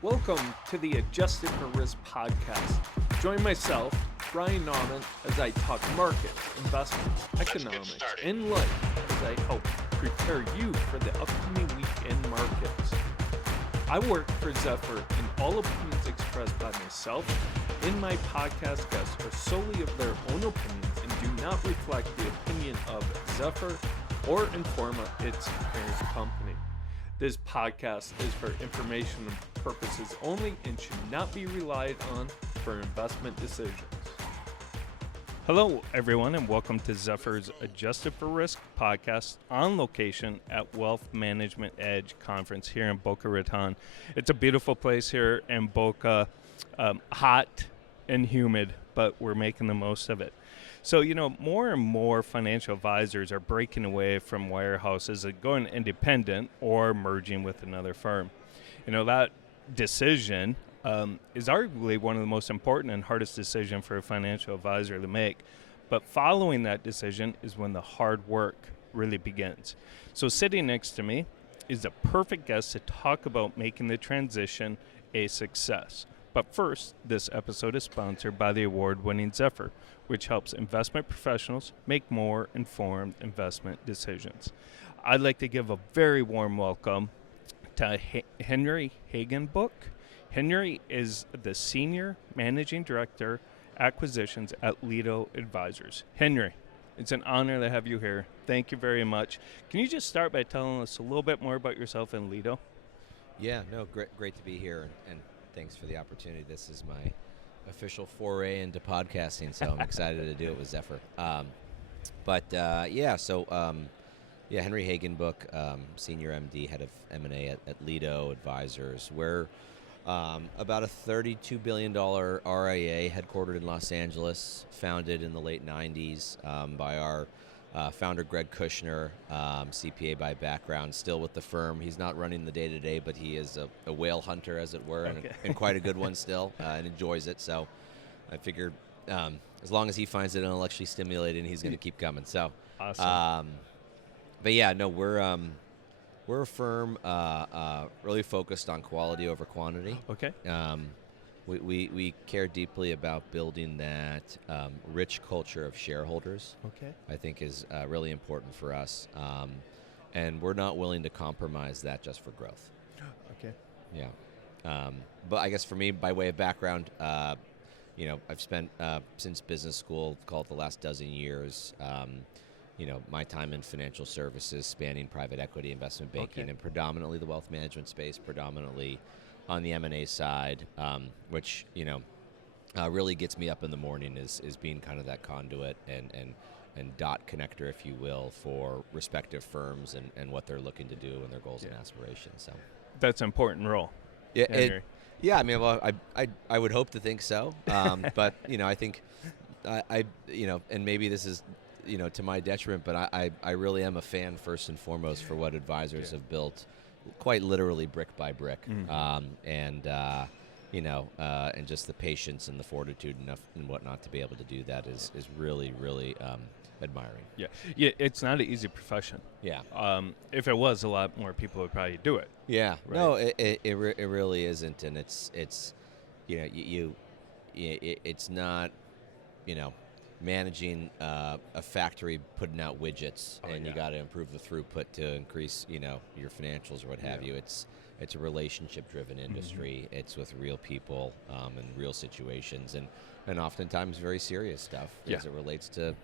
Welcome to the Adjusted for Risk podcast. Join myself, Ryan Nauman, as I talk markets, investments, economics, and life as I help prepare you for the upcoming weekend markets. I work for Zephyr, and all opinions expressed by myself and my podcast guests are solely of their own opinions and do not reflect the opinion of Zephyr or Informa, its parent company. This podcast is for informational purposes only and should not be relied on for investment decisions. Hello, everyone, and welcome to Zephyr's Adjusted for Risk podcast on location at Wealth Management Edge Conference here in Boca Raton. It's a beautiful place here in Boca, hot and humid, but we're making the most of it. So, more and more financial advisors are breaking away from wirehouses and going independent or merging with another firm. That decision is arguably one of the most important and hardest decisions for a financial advisor to make. But following that decision is when the hard work really begins. So sitting next to me is the perfect guest to talk about making the transition a success. But first, this episode is sponsored by the award-winning Zephyr, which helps investment professionals make more informed investment decisions. I'd like to give a very warm welcome to Henry Hagenbuch. Henry is the Senior Managing Director, Acquisitions at Lido Advisors. Henry, it's an honor to have you here. Thank you very much. Can you just start by telling us a little bit more about yourself and Lido? Yeah, no, great to be here, and thanks for the opportunity. This is my official foray into podcasting, so I'm excited to do it with Zephyr. Henry Hagenbuch, Senior MD, Head of M&A at Lido Advisors. We're about a $32 billion RIA headquartered in Los Angeles, founded in the late 90s by our founder, Greg Kushner, CPA by background, still with the firm. He's not running the day-to-day, but he is a whale hunter, as it were, and quite a good one still, and enjoys it. So I figured as long as he finds it intellectually stimulating, he's going to keep coming. So, awesome. We're a firm really focused on quality over quantity. Okay. We care deeply about building that rich culture of shareholders. Okay. I think is really important for us, and we're not willing to compromise that just for growth. Okay. Yeah. But I guess for me, by way of background, I've spent since business school, call it the last dozen years. My time in financial services, spanning private equity, investment banking, and predominantly the wealth management space, predominantly on the M&A side, which really gets me up in the morning is being kind of that conduit and dot connector, if you will, for respective firms and what they're looking to do and their goals and aspirations. So that's an important role. Yeah, I would hope to think so, but I think and maybe this is to my detriment, but I really am a fan first and foremost for what advisors have built, quite literally brick by brick, and just the patience and the fortitude and whatnot to be able to do that is really, really admiring. Yeah, it's not an easy profession. Yeah. If it was, a lot more people would probably do it. Yeah. Right? No, it really isn't, and it's it's not managing a factory putting out widgets, you got to improve the throughput to increase your financials or what have you. It's a relationship driven industry. Mm-hmm. It's with real people and real situations and oftentimes very serious stuff as it relates to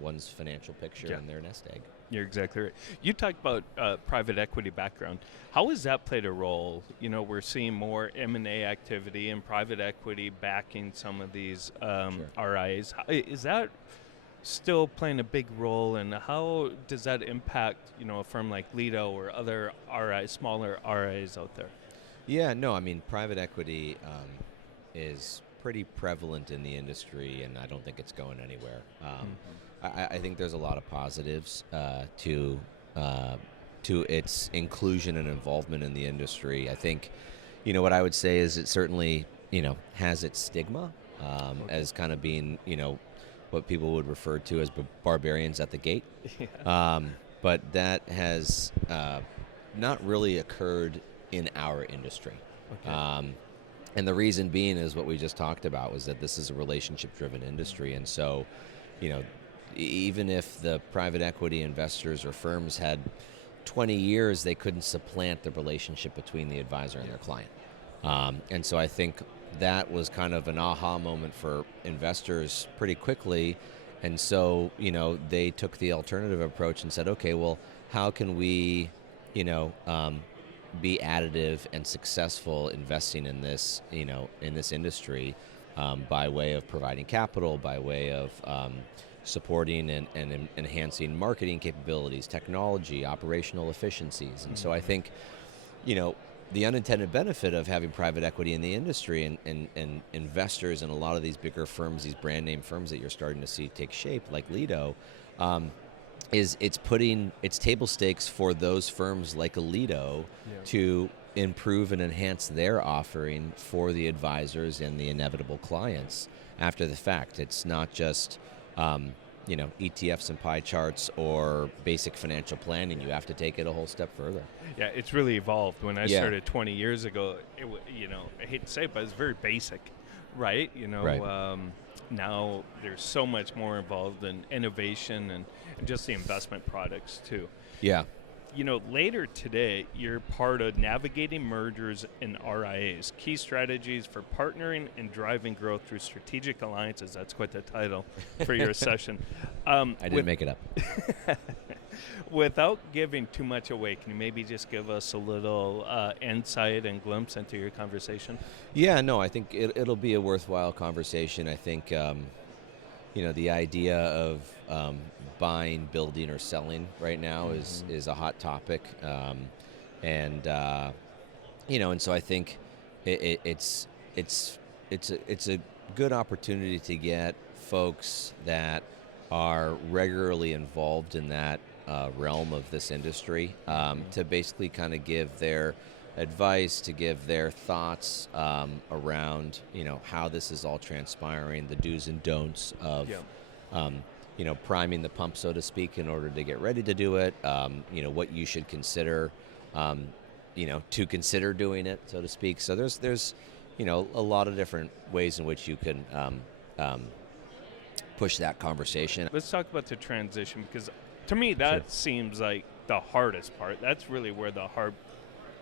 one's financial picture and their nest egg. You're exactly right. You talked about private equity background. How has that played a role? We're seeing more M&A activity and private equity backing some of these RIAs. Is that still playing a big role, and how does that impact a firm like Lido or other RIAs, smaller RIAs out there? Yeah, no, private equity is pretty prevalent in the industry, and I don't think it's going anywhere. I think there's a lot of positives to its inclusion and involvement in the industry. I think, what I would say is it certainly, has its stigma as kind of being, what people would refer to as barbarians at the gate. But that has not really occurred in our industry. Okay. And the reason being is what we just talked about, was that this is a relationship-driven industry. And so, even if the private equity investors or firms had 20 years, they couldn't supplant the relationship between the advisor and their client. And so I think that was kind of an aha moment for investors pretty quickly. And so, they took the alternative approach and said, okay, well, how can we, be additive and successful investing in this, in this industry, by way of providing capital, by way of supporting and enhancing marketing capabilities, technology, operational efficiencies. And so I think, the unintended benefit of having private equity in the industry and investors in a lot of these bigger firms, these brand name firms that you're starting to see take shape, like Lido, is it's table stakes for those firms like a Lido to improve and enhance their offering for the advisors and the inevitable clients after the fact. It's not just ETFs and pie charts or basic financial planning. You have to take it a whole step further. Yeah, it's really evolved. When I started 20 years ago, I hate to say it, but it's very basic, right? Right. Now there's so much more involved in innovation and just the investment products too. Yeah. Later today, you're part of navigating mergers and RIAs, key strategies for partnering and driving growth through strategic alliances. That's quite the title for your session. I didn't make it up. Without giving too much away, can you maybe just give us a little insight and glimpse into your conversation? Yeah, no, I think it'll be a worthwhile conversation. I think, the idea of buying, building, or selling right now is a hot topic, and so I think it's a good opportunity to get folks that are regularly involved in that realm of this industry, to basically kind of give their advice, to give their thoughts around how this is all transpiring, the do's and don'ts of priming the pump, so to speak, in order to get ready to do it, what you should consider to consider doing it, so to speak. So there's a lot of different ways in which you can push that conversation. Let's talk about the transition, because to me that seems like the hardest part. That's really where the hard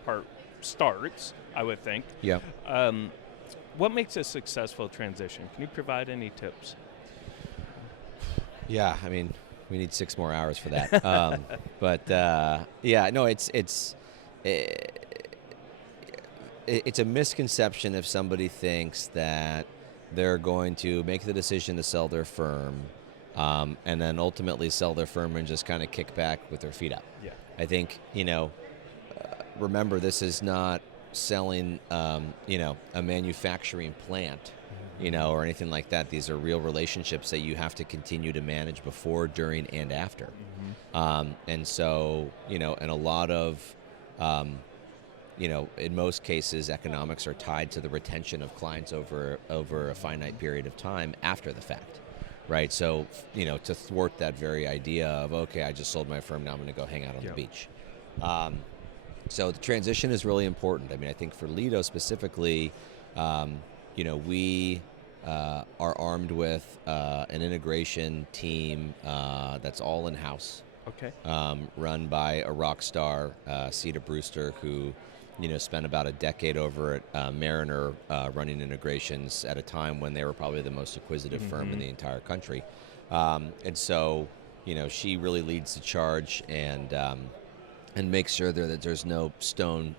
part starts, I would think. Yeah. What makes a successful transition? Can you provide any tips? Yeah, I mean, we need 6 more hours for that. It's a misconception if somebody thinks that they're going to make the decision to sell their firm, and then ultimately sell their firm and just kind of kick back with their feet up. Yeah. I think, remember, this is not selling, a manufacturing plant, or anything like that. These are real relationships that you have to continue to manage before, during, and after. And so, and a lot of, in most cases, economics are tied to the retention of clients over a finite period of time after the fact. Right. So, to thwart that very idea of, okay, I just sold my firm, now I'm going to go hang out on the beach. So the transition is really important. I mean, I think for Lido specifically, we are armed with an integration team that's all in-house. Okay. Run by a rock star, Cedar Brewster, who spent about a decade over at Mariner running integrations at a time when they were probably the most acquisitive firm in the entire country. And so, she really leads the charge and makes sure that there's no stone,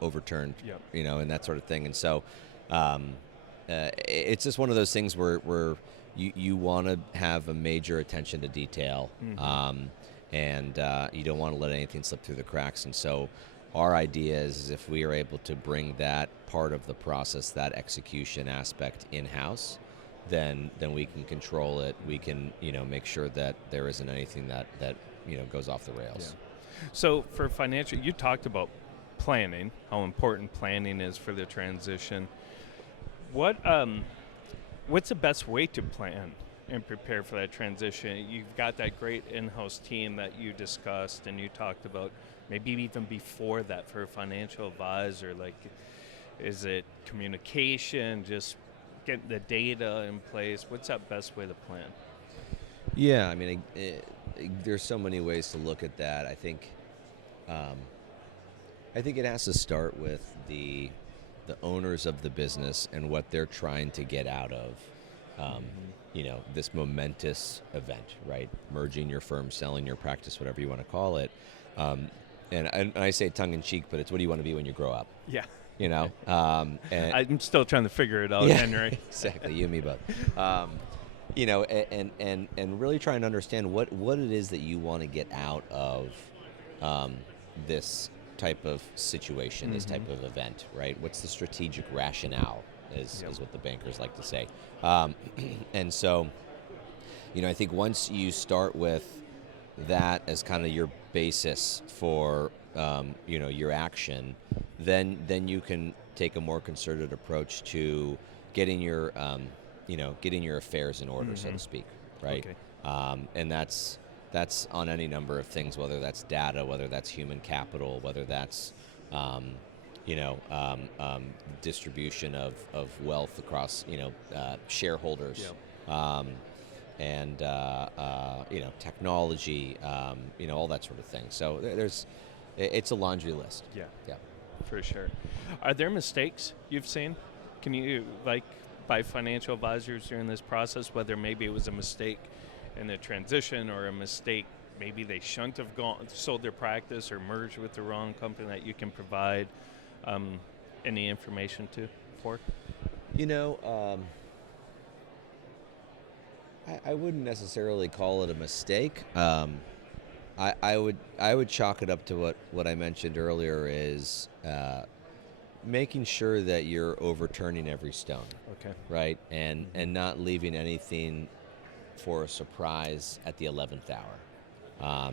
overturned, and that sort of thing. And so it's just one of those things where you want to have a major attention to detail, and you don't want to let anything slip through the cracks. And so our idea is if we are able to bring that part of the process, that execution aspect in-house, then we can control it. We can, make sure that there isn't anything that goes off the rails. Yeah. So for financial, you talked about planning, how important planning is for the transition. What's the best way to plan and prepare for that transition? You've got that great in-house team that you discussed and you talked about. Maybe even before that, for a financial advisor, like, Is it communication, just getting the data in place? What's that best way to plan? Yeah, I mean, there's so many ways to look at that. Um, I think it has to start with the owners of the business and what they're trying to get out of, this momentous event, right? Merging your firm, selling your practice, whatever you want to call it. And I say tongue in cheek, but it's what do you want to be when you grow up? Yeah. And I'm still trying to figure it out, yeah, Henry. exactly. You and me both. And really trying to understand what it is that you want to get out of this type of situation, this type of event, right? What's the strategic rationale is what the bankers like to say. And so, I think once you start with that as kind of your basis for, your action, then you can take a more concerted approach to getting your, getting your affairs in order, so to speak, right? Okay. And that's on any number of things, whether that's data, whether that's human capital, whether that's, distribution of wealth across, shareholders, and technology, all that sort of thing. So it's a laundry list. Yeah. Yeah. For sure. Are there mistakes you've seen? Can you, by financial advisors during this process, whether maybe it was a mistake in the transition or a mistake, maybe they shouldn't have sold their practice or merged with the wrong company, that you can provide any information for? I wouldn't necessarily call it a mistake. I would chalk it up to what I mentioned earlier is making sure that you're overturning every stone. Okay. Right, and not leaving anything for a surprise at the 11th hour.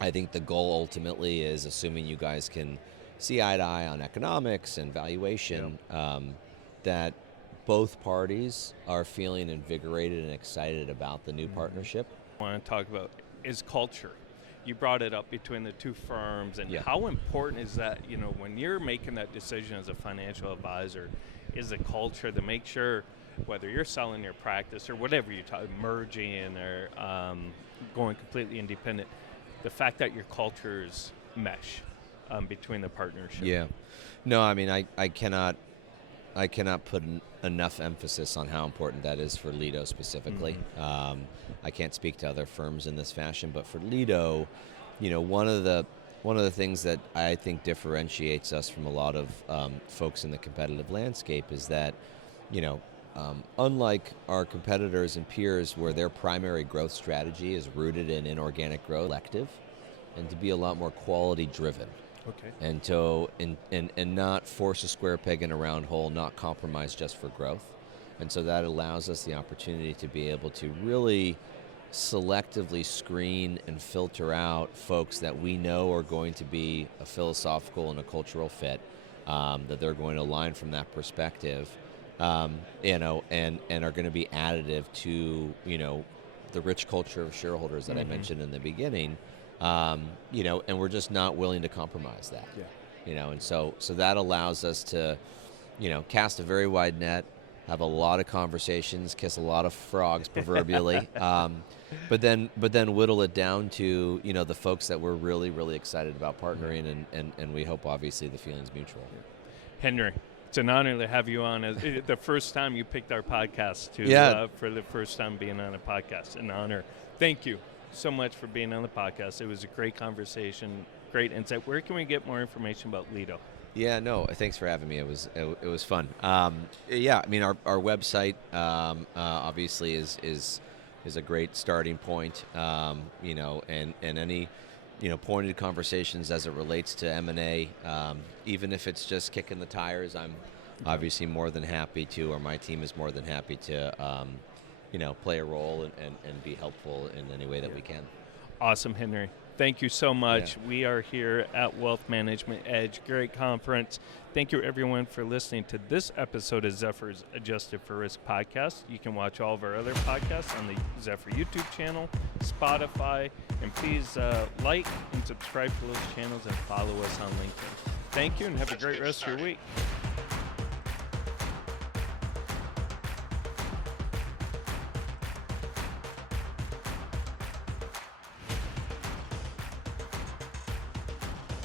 I think the goal ultimately is, assuming you guys can see eye to eye on economics and valuation, that both parties are feeling invigorated and excited about the new partnership. I want to talk about is culture. You brought it up between the two firms, and Yeah. how important is that, when you're making that decision as a financial advisor, is the culture to make sure, whether you're selling your practice or whatever you're merging or going completely independent, the fact that your cultures mesh between the partnership. Yeah. No, I mean, I cannot put enough emphasis on how important that is for Lido specifically. I can't speak to other firms in this fashion, but for Lido, one of the things that I think differentiates us from a lot of folks in the competitive landscape is that, unlike our competitors and peers, where their primary growth strategy is rooted in inorganic growth, selective, and to be a lot more quality driven. Okay. And not force a square peg in a round hole, not compromise just for growth. And so that allows us the opportunity to be able to really selectively screen and filter out folks that we know are going to be a philosophical and a cultural fit, that they're going to align from that perspective, and are going to be additive to, the rich culture of shareholders that I mentioned in the beginning. And we're just not willing to compromise that. Yeah. And so that allows us to, cast a very wide net, have a lot of conversations, kiss a lot of frogs proverbially, but then whittle it down to, the folks that we're really, really excited about partnering, and we hope obviously the feeling's mutual. Henry, it's an honor to have you on. As the first time you picked our podcast for the first time being on a podcast. An honor. Thank you so much for being on the podcast. It was a great conversation, great insight. Where can we get more information about Lido? Yeah, no, thanks for having me. It was fun. I mean, our website obviously is a great starting point. And any pointed conversations as it relates to M&A, even if it's just kicking the tires, I'm obviously more than happy to, or my team is more than happy to play a role and be helpful in any way that we can. Awesome, Henry. Thank you so much. Yeah. We are here at Wealth Management Edge. Great conference. Thank you, everyone, for listening to this episode of Zephyr's Adjusted for Risk podcast. You can watch all of our other podcasts on the Zephyr YouTube channel, Spotify, and please like and subscribe to those channels and follow us on LinkedIn. Thank you, and have a great rest of your week.